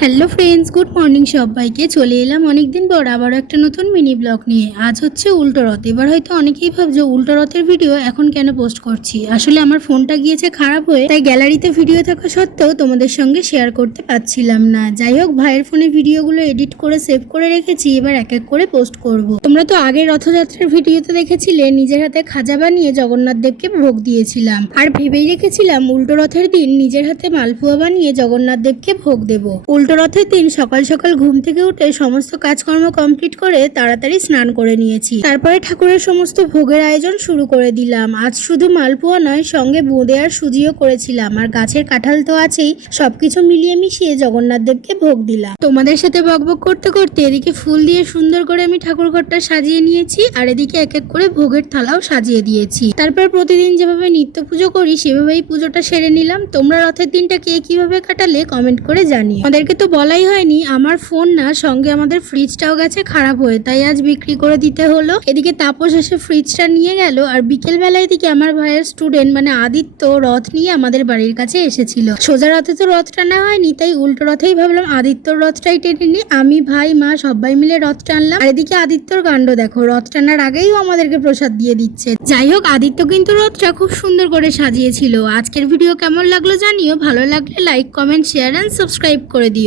Hello friends, good morning সবাইকে। চলে এলাম অনেকদিন পর আবার একটা নতুন মিনি ব্লগ নিয়ে। আজ হচ্ছে উল্টো রথ। এবার হয়তো অনেকেই ভাবছো উল্টো রথের ভিডিও এখন কেন পোস্ট করছি। আসলে আমার ফোনটা গিয়েছে খারাপ হয়ে, তাই গ্যালারিতে ভিডিও থাকা সত্ত্বেও তোমাদের সঙ্গে শেয়ার করতে পারছিলাম না। যাই হোক, ভাইয়ের ফোনে ভিডিওগুলো এডিট করে সেভ করে রেখেছি, এবার এক এক করে পোস্ট করব। তোমরা তো আগের রথযাত্রার ভিডিওতে দেখেছিলে নিজের হাতে খাজা বানিয়ে জগন্নাথ দেবকে ভোগ দিয়েছিলাম, আর ভেবেই রেখেছিলাম উল্টো রথের দিন নিজের হাতে মালপোয়া বানিয়ে জগন্নাথ দেবকে ভোগ দেবো। উল্টো রথের দিন সকাল সকাল ঘুম থেকে উঠে সমস্ত কাজকর্ম কমপ্লিট করে তাড়াতাড়ি স্নান করে নিয়েছি। তারপরে ঠাকুরের সমস্ত ভোগের আয়োজন শুরু করে দিলাম। আজ শুধু মালপোয়া নয়, সঙ্গে বোঁদে আর সুজিও করেছিলাম, আর গাছের কাঁঠাল তো আছেই। সবকিছু মিলিয়ে মিশিয়ে জগন্নাথ দেবকে ভোগ দিলাম। তোমাদের সাথে বকবক করতে করতে এদিকে ফুল দিয়ে সুন্দর করে আমি ঠাকুর ঘরটা সাজিয়ে নিয়েছি, আর এদিকে এক এক করে ভোগের থালাও সাজিয়ে দিয়েছি। তারপর প্রতিদিন যেভাবে নিত্য পুজো করি সেভাবেই পুজোটা সেরে নিলাম। তোমরা রথের দিনটা কে কিভাবে কাটালে কমেন্ট করে জানিও। আমাদেরকে তো বলাই হয়নি, আমার ফোন না, সঙ্গে আমাদের ফ্রিজটাও গেছে খারাপ হয়ে, তাই আজ বিক্রি করে দিতে হলো। এদিকে তাপস এসে ফ্রিজটা নিয়ে গেল, আর বিকেল বেলায় দিকে আমার ভাইয়ের স্টুডেন্ট মানে আদিত্য রথ নিয়ে আমাদের বাড়ির কাছে এসেছিল। সোজা রথে তো রথ টানা হয়নি, তাই উল্টো রথেই ভাবলাম আদিত্যর রথটাই টেনে নি। আমি, ভাই, মা সবাই মিলে রথ টানলাম। আর এদিকে আদিত্যর কাণ্ড দেখো, রথ টানার আগেই ও আমাদেরকে প্রসাদ দিয়ে দিচ্ছে। যাই হোক, আদিত্য কিন্তু রথটা খুব সুন্দর করে সাজিয়েছিল। আজকের ভিডিও কেমন লাগলো জানিও। ভালো লাগলে like, comment, share and subscribe করে দিও।